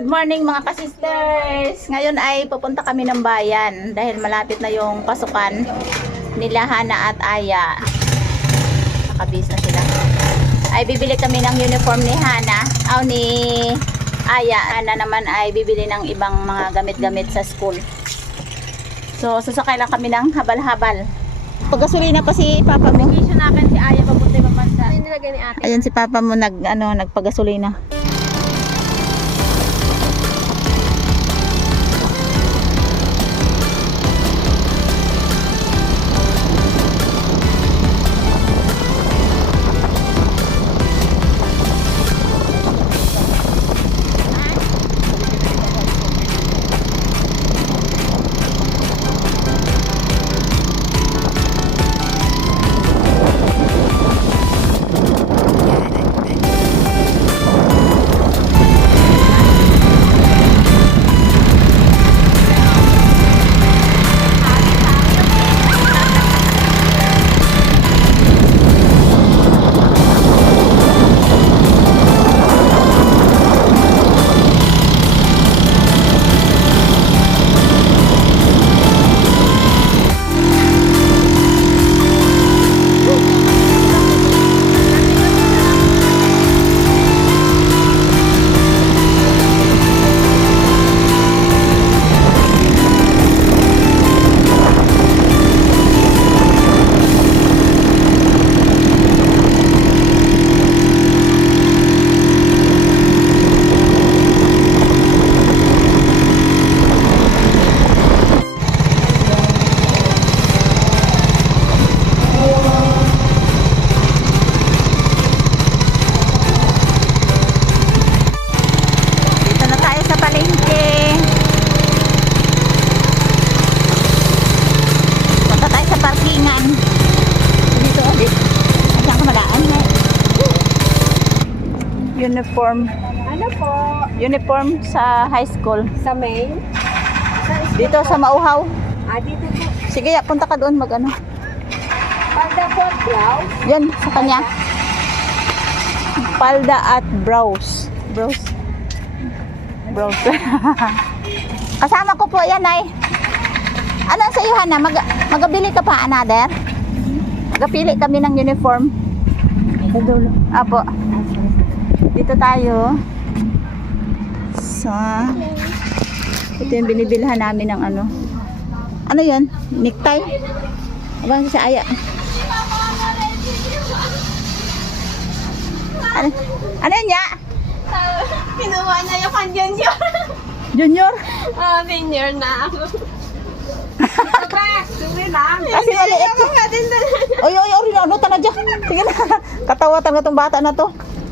Good morning mga kasisters! Ngayon ay pupunta kami ng bayan dahil malapit na yung pasukan nila Hana at Aya. Nakabis na sila. Ay bibili kami ng uniform ni Hana o ni Aya. Hana naman ay bibili ng ibang mga gamit-gamit sa school. So sasakay lang kami ng habal-habal. Paggasolina pa si Papa mo. Vacation natin si Aya papunta ibang bansa. Ayan si Papa mo nagpagasolina. Uniform. Ano po? Uniform sa high school. Sa main? Dito sa Mauhaw. Dito po. Sige, punta ka doon mag-ano. Palda po at blouse? Yan, sa kanya. Palda at blouse. Blouse. Blouse. Kasama ko po yan ay. Ano sa iyo, Hana? Magabili ka pa, another? Magapili kami ng uniform. Apo. Dito tayo sa ito yung binibilhan namin ng ano yan? Necktie? Abang sa Aya. Ano yan ya? Kinuha niya yung kan junior. Junior? Senior na ako. Suwi lang. Kasi maliit. Oy, ano ta na dyan? Sige na. Katawatan na itong bata na to.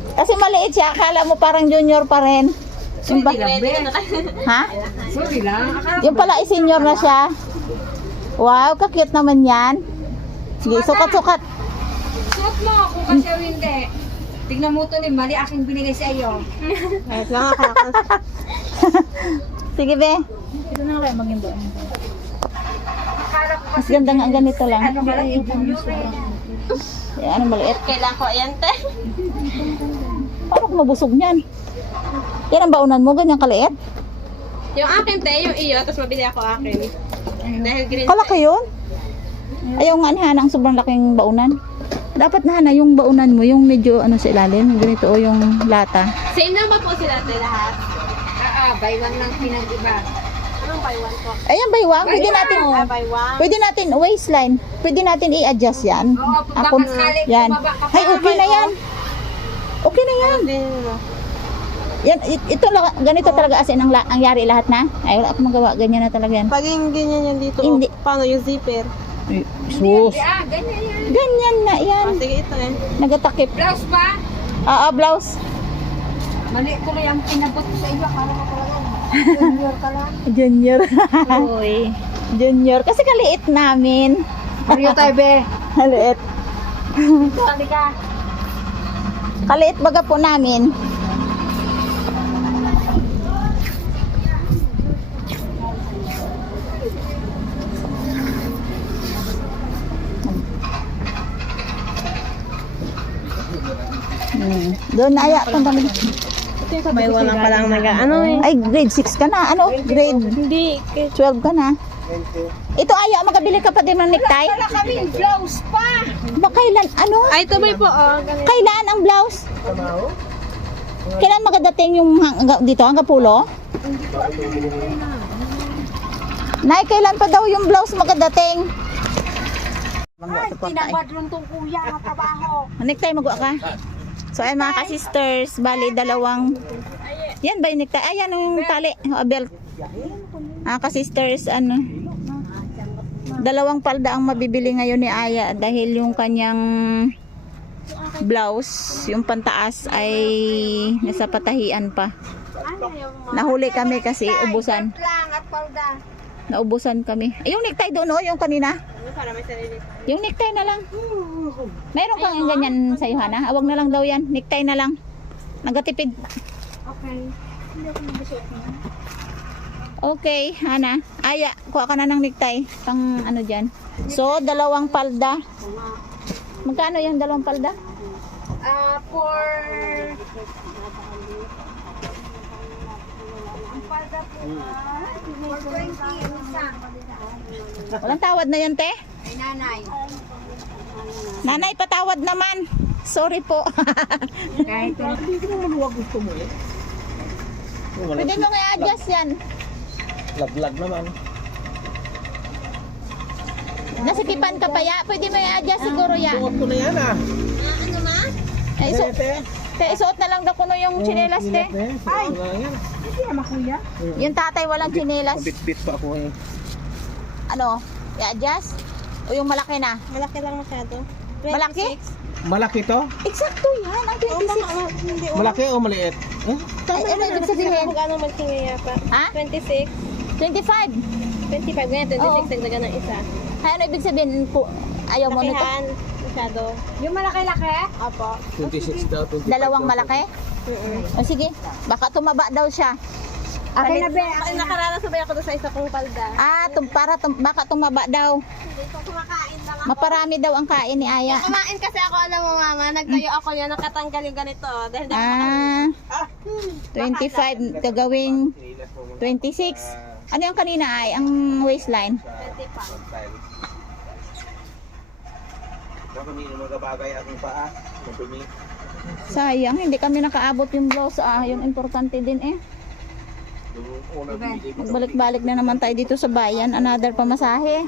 Kasi maliit siya, akala mo parang junior pa rin. Yung ha? Sorry lang. Yung pala senior na siya. Wow, kakit naman yan. Sige, sukat-sukat. Suot mo kung kasi hindi. Tignan mo ito ni mali aking binigay sa iyo. Ayos lang ako. Sige, be. Ito na lang maging doon. Mas ganda nga ganito lang. Ano ba lang yung Ano maliit? kailangan ko yan, te. Paano kung mabusog niyan? Yan ang baunan mo, ganyan kaliit? Yung akin, te, yung iyo, tapos mabili ako akin. Dahil green. Kalaki yun? Ayaw nga ni Hana ang sobrang laking baunan. Dapat na Hana, yung baunan mo, yung medyo sa ilalim, yung ganito o yung lata. Same naman po sila, te, lahat. Buy one lang pinag-iba. Anong buy one po? Ayan, baywang. Buy one. Pwede natin waistline. Pwede natin i-adjust yan. Oo, baka sakali yan. bumaba ka pa. Ay, okay na yan. Okay na yan. Yan, ito lang, ganito talaga as in ang yari lahat na. Ay, wala akong magawa. Ganyan na talaga yan. Pag yung ganyan yan dito, Hindi. paano yung zipper? Ay, sus. Ganyan yan. Ganyan na yan. Sige, ito eh. Nagatakip. Blouse ba? Blouse. Mali ko lang yung pinabot ko sa iyo. Akala ko talaga. Junior ka lang. Junior. Uy. Junior. Kasi kaliit namin. Mario tayo, be. Kaliit. Ito, halika. Kaliit baga po namin. Doon na aya pang kami. May walang palang ano eh. Ay, grade 6 ka na. Ano? Grade Hindi. 12 ka na. Ito ayaw, magabili ka pa din ng necktie? Wala kaming blouse pa. Ba kailan? Ano? Ay, tuloy po. Kailan ang blouse? Kailan magadating yung dito, hanggang pulo? Nay, kailan pa daw yung blouse magadating? Ay, tinabad rin tong kuya ng trabaho. Necktie magawa ka? So ayan mga ka-sisters, bali dalawang. Yan ba yung necktie? Ayan yung tali, belt. Ka-sisters, ano? Dalawang palda ang mabibili ngayon ni Aya dahil yung kanyang blouse, yung pantaas ay nasa patahian pa. Nahuli kami kasi ubusan. Lang at palda. Naubusan kami. Ay, yung necktie doon, oh, yung kanina. Para may sarili. Yung necktie na lang. Mayroon kang yung ganyan sa'yo, Hana? Awag na lang daw yan. Necktie na lang. Nagatipid. Okay. Hindi ako nabisuot niya. Okay, Hana. Aya, kuha ka na ng necktie. Pang ano dyan. So, dalawang palda. Magkano yung dalawang palda? For... Ang palda po, 420 ang isa. Walang tawad na yan, te? Ay, nanay. Nanay, patawad naman. Sorry po. Kahit Pwede mo nga i-adjust yan. Laglag naman. Nasikipan ka pa ya. Pwede mo i-adjust siguro ya. Suot ko na yan ah. Ay, so, te, isuot na lang daw kuno yung chinelas, te. Ay! Yung tatay walang chinelas. Bit-bit pa ako eh. Ano? I-adjust? O yung malaki na? Malaki lang masyado. Malaki? Malaki to? Eksakto yan, ang 26. Hindi. Malaki o maliit? Eh? Ay, ano ibig sabihin? Kung ano malaki nga pa. Ha? 26. 25. 25. Ganyan, 26. Oo. Dagdagan ng isa. Ay, ano ibig sabihin? Ayaw mo nito? Lakihan. Masyado. yung malaki-laki? Apo. 26 daw, 25 Dalawang daw. malaki? O sige, baka tumaba daw siya. Akin na, be. Ay, nakaranas sabay ako doon sa isa kong palda. Baka tumaba daw. Hindi ko kumakain lang ako. Maparami daw ang kain ni Aya. Kumain kasi ako, alam mo mama, nagtayo ako niya, nakatanggal yung ganito. Dahil Ah, 25 gagawing 26. Ano yung kanina ay? Ang waistline? 25. Baka may magabagay aking paa. Matumi. Sayang, hindi kami nakaabot yung blouse. Yung importante din eh. Yung unang bili ko. Magbalik-balik na naman tayo dito sa bayan. Another pamasahe.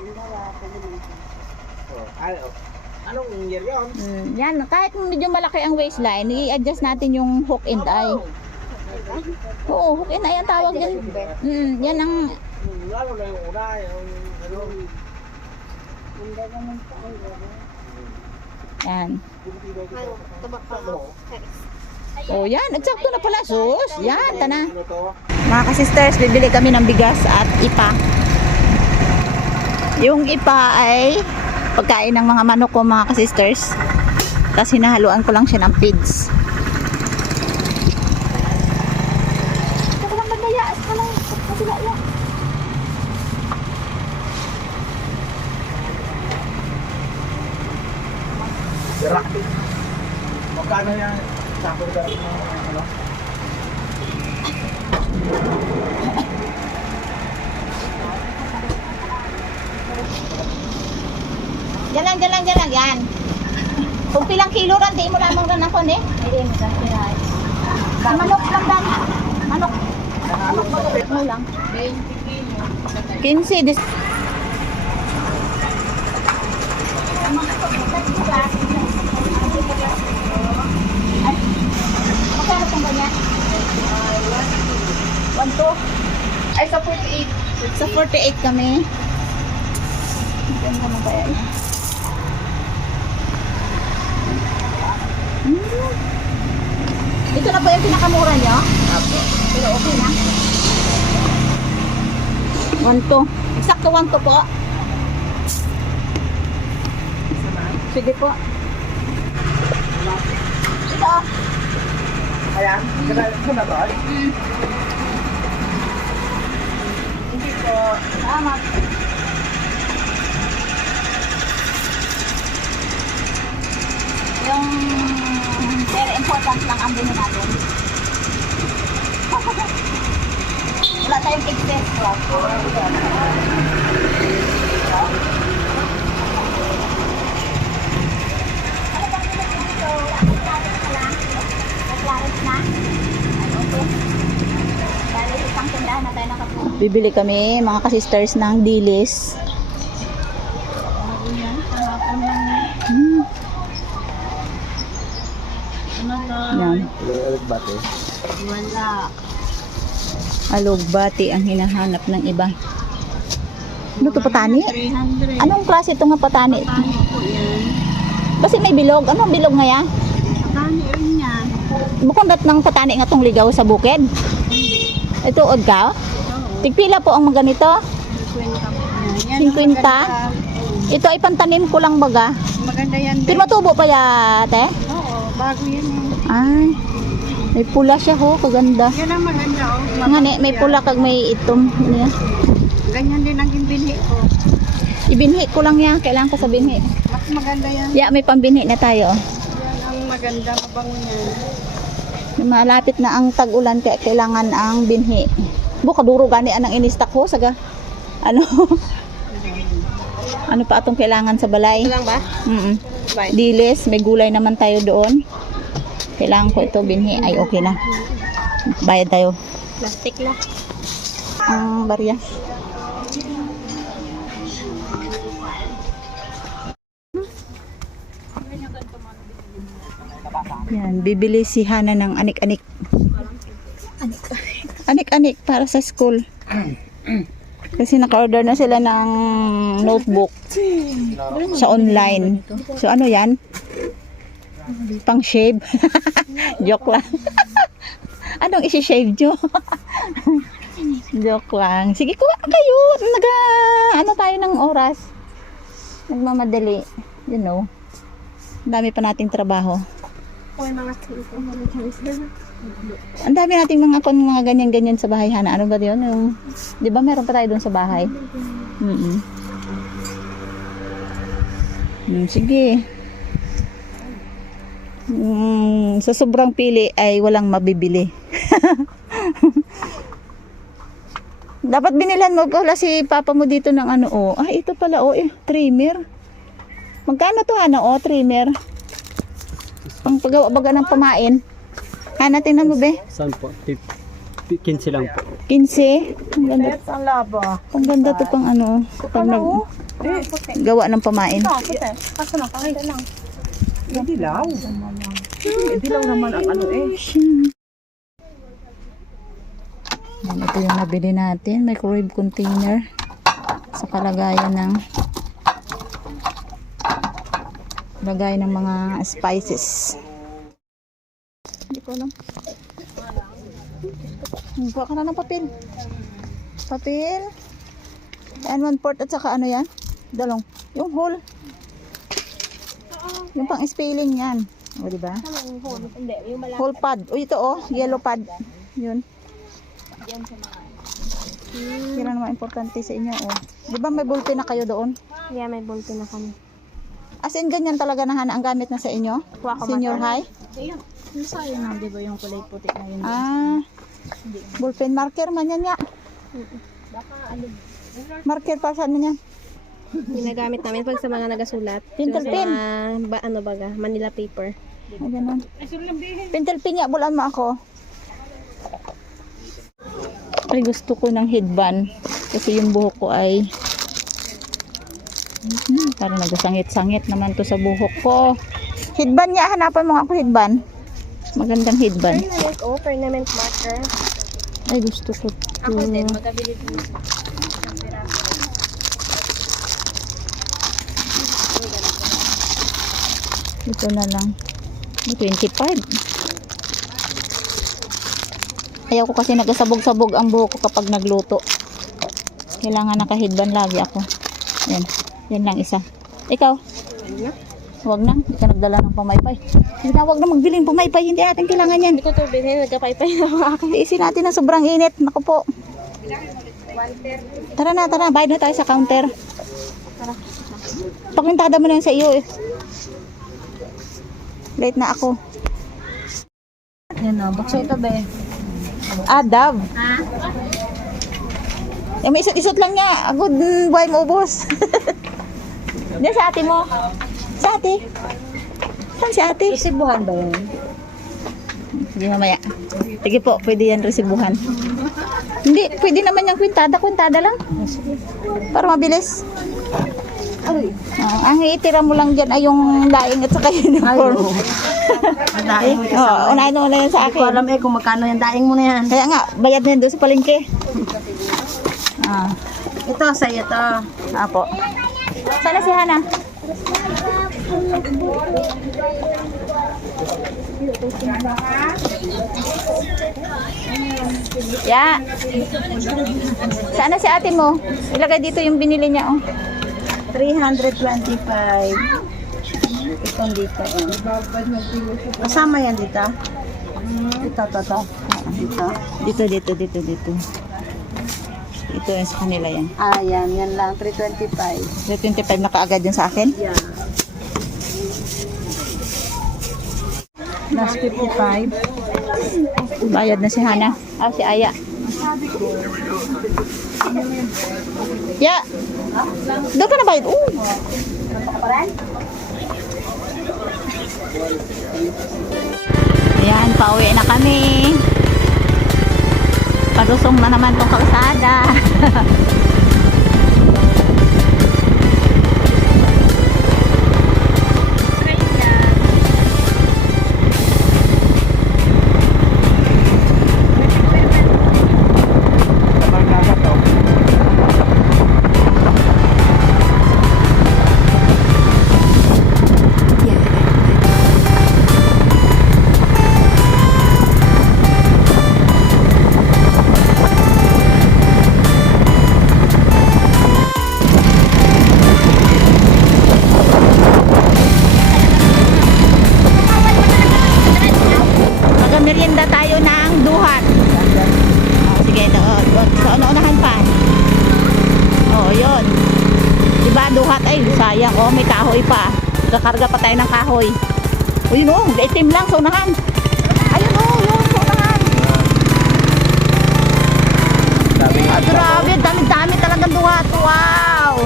Anong year yun? Yan, kahit medyo malaki ang waistline, i-adjust natin yung hook and eye. Oo, hook and eye ang tawag yan. Yan ang... Lalo na yung una, yung ano. Yan. Tabak pa ako. Oh, yan. Eksakto na pala. Sus. Yan, tana. Ano to? Mga ka-sisters, bibili kami ng bigas at ipa. Yung ipa ay pagkain ng mga manok ko, mga ka-sisters. Tapos hinahaluan ko lang siya ng feeds. Sira. Magkano yan? Sako ka ano? Diyan lang. Yan. Kung pilang kilo ran, di mo lamang ran ako, ne? Manok lang dan. Manok. Manok mo lang. 20 kilo. 15. Magkano pong ganyan? 1, 2. Ay, sa 48. Sa 48 kami. Ganyan naman kaya eh. Ito na ba yung pinakamura nyo? Apo. Pero okay na. 1, 2. Eksakto 1, 2 po. Sige po. Ito. Ayan, sa na ba? Hindi po. Salamat. Yung very important lang ang bilhin natin. tayong excess crop. Bibili kami mga kasisters ng dilis. Yan. Alugbati ang hinahanap ng iba. Ano to, patani? Anong klase ito nga patani? Kasi may bilog. Anong bilog nga yan? Patani rin yan. Bukong dat ng patani nga tong ligaw sa bukid. Ito od ka? Tigpila po ang mga ganito? 50. Ito ay pantanim ko lang baga. Maganda yan. Timatubo pa ya, te? Oo, bago yan. Ay, may pula siya ho, kaganda. Yan ang maganda. Oh. Nga ni, may pula kag may itom. Niya. Ganyan din ang ibinhi ko. Ibinhi ko lang yan, kailangan ko sa binhi. Mas maganda yan. Ya, may pambinhi na tayo. Yan ang maganda, mabango yan. Malapit na ang tag-ulan kaya kailangan ang binhi. Buka duro gani anang inistak ko saga. Ano? Ano pa atong kailangan sa balay? Ito lang ba? Dilis, may gulay naman tayo doon. Kailangan ko ito binhi. Ay okay na. Bayad tayo. Plastic lang. Ang barya. Yan, bibili si Hana ng anik-anik. Anik-anik para sa school. Kasi naka-order na sila ng notebook sa online. So ano yan? Pang shave. Joke lang. Anong isi-shave nyo? Joke lang. Sige, kuha kayo. Ano tayo ng oras? Nagmamadali. You know. Ang dami pa nating trabaho. May mga Ang dami nating mga ganyan-ganyan sa bahay, Hana. Ano ba 'yon? Yung 'di ba meron pa tayo doon sa bahay? Sige. Sa sobrang pili ay walang mabibili. Dapat binilan mo pala si papa mo dito ng ano, oh. Ah, ito pala, oh, trimmer. Magkano to, Hana? Oh, trimmer. Pang pagawa-baga ng pamain. Hana, tingnan mo, be. Saan po? 15 lang po. 15. Ang ganda. ang laba. Ang ganda to pang ano. Pang gawa ng pamain. Kaso lang, pakita lang. Dilaw. Dilaw naman ang ano eh. Yan, ito yung nabili natin. Microwave container. Sa kalagayan ng mga spices. Hindi ko alam. Buka ka na ng papel. Papel. And 1/4 at saka ano yan? Dalong. Yung whole. Yung pang spelling yan. O, diba? Hindi, yung malaki. Whole pad. O, ito oh. Yellow pad. Yun. Yan sa mga. Yan ang naman importante sa inyo. Oh. Diba may ballpen na kayo doon? Yeah, may bulto na kami. As in, ganyan talaga na Hana ang gamit na sa inyo? Senior high? Ayun. Yung sayo na, di ba yung kulay puti na yun? Ah, ballpen marker man yan ya. Baka ano. Marker pa saan man yan? Ginagamit namin pag sa mga nagasulat. Pentel Sa pen. mga, ano baga, Manila paper. Ay, ganun. Pentel pin ya, bulan mo ako. Ay, gusto ko ng headband. Kasi yung buhok ko ay parang nagsangit-sangit naman to sa buhok ko. Headband niya, hanapan mo nga ako headband. Magandang headband. Permanent marker. Ay, gusto ko to. Ako din, magkabili din. Ito na lang. 25. Ayaw ko kasi nagsabog-sabog ang buhok ko kapag nagluto. Kailangan naka-headband lagi ako. Yan. Yan lang isa. Ikaw? Huwag na. Hindi ka nagdala ng pamaypay. Hindi na, huwag na magbili ng pamaypay. Hindi natin kailangan yan. Hindi ko ito bilhin, nagkapaypay na ako akin. Iisin natin na sobrang init. Naku po. Tara na, tara. Bayad na tayo sa counter. Pakintada mo na yan sa iyo eh. Late na ako. Yan o, bukso ito be. Dab. Ha? Yung may isot-isot lang niya. Good buhay mo, boss. Diyan sa ate mo. Sa ate. Saan si ate? Isibuhan ba yun? Sige, mamaya. Sige po, pwede yan resibuhan. Hindi, pwede naman yung kwintada lang. Para mabilis. Ang itira mo lang dyan ay yung daing at saka uniform. Unahin mo na yan sa akin. Alam kung magkano yung daing mo na yan. Kaya nga, bayad na yan doon sa palengke. Ito, sa'yo to. Apo. Sana si Hana. Ya. Sana si ate mo. Ilagay dito yung binili niya. Oh. 325. Itong dito. Kasama yan dito? Ito. Dito. Ito yung sa kanila yan. Yan lang. 325. 25 na kaagad yun sa akin. Yeah. Last 55. Bayad na si Hana. Si Aya. Ya. Doon ka na bayad. Ayan, pauwi na kami. Padusong na naman tong kalsada. Merienda tayo ng duhat. Sige, doon. So, unahan pa. Yun. Diba, duhat ay sayang. May kahoy pa. Kakarga pa tayo ng kahoy. Yun itim lang sa unahan. Ayun yun sa unahan. Grabe, dami talagang duhat. Wow.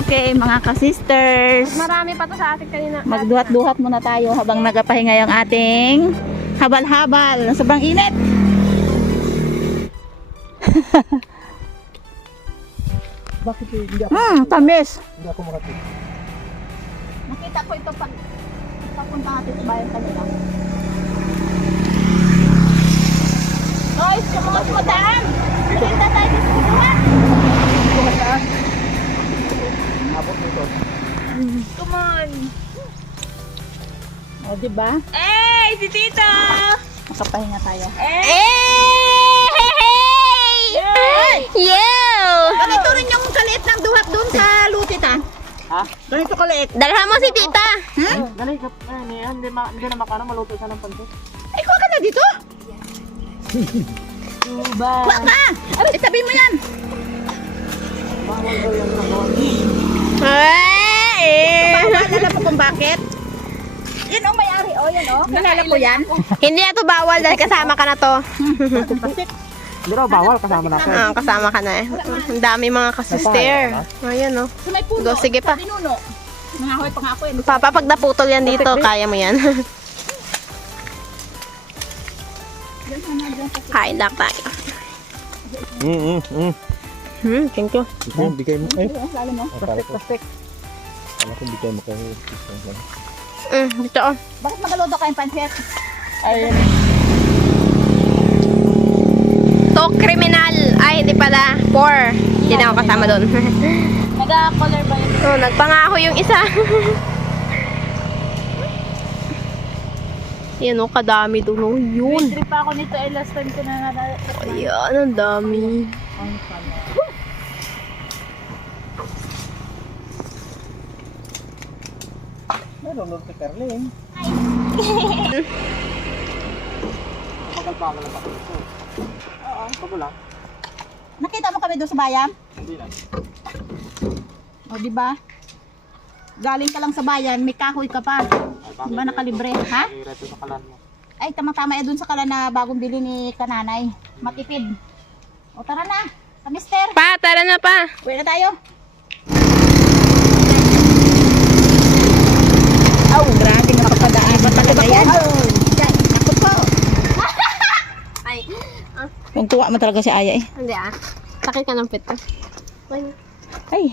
Okay, mga ka-sisters. Marami pa to sa atin kanina. Magduhat-duhat muna tayo habang nagapahinga yung ating habal-habal. Sobrang init. Bakit hindi ako, Tamis. hindi ako makati? Nakita ko ito papunta natin sa bayan kanina. Guys, sumunod-sumundan. Kita tayo sa duhat. Abot nito. Come on. Diba? Hey, si Tita! Makapahinga tayo. Ganito rin yung kaliit ng duhat dun sa lutita. Ganito kaliit. Dalhan mo si Tita. Dali ka, hindi na makano, maluto siya ng pansit. Ay, kuha ka na dito. Kuha ka. Itabi mo yan. Nalala mo kung bakit? Yan may-ari. Yan nalala ko yan. Hindi na to bawal dahil kasama ka na to. Hindi raw bawal, kasama natin. Kasama ka na eh. Ang dami mga kasister. Ayan o. So, may puno. Go, sige pa. Sa dinuno. Nangahoy pa nga ako. Papa, pag naputol yan dito, kaya mo yan. Kain lang tayo. Thank you. Bigay mo kayo. Lalo mo. Plastic. Alam ko bigay mo kayo. Dito o. Bakit magalodo kayong pansit? To criminal. Ay, hindi pala. Poor. Hindi na ako kasama doon. Nag-color ba yun? Nagpangako yung isa. Yan o, kadami doon o. Yun. Trip pa ako nito last time ko na Ayan, ang dami. Nalulog si Perlin. Kapag pa lang ako ito. Oo. Kapag lang. Nakita mo kami doon sa bayan? Hindi na. Di ba? Galing ka lang sa bayan, may kahoy ka pa. Di ba nakalibre? Ha? Reto sa kalan mo. Ay, tama-tama eh dun sa kala na bagong bili ni kananay. Matipid. O tara na. Mister. Pa, tara na pa. Uwi na tayo. Oh, grabe nga pagkadaan. Talaga yan. Nakot ko. Ay, Yung tuwa mo talaga si Aya eh. hindi Sakit ka ng pito. Ay,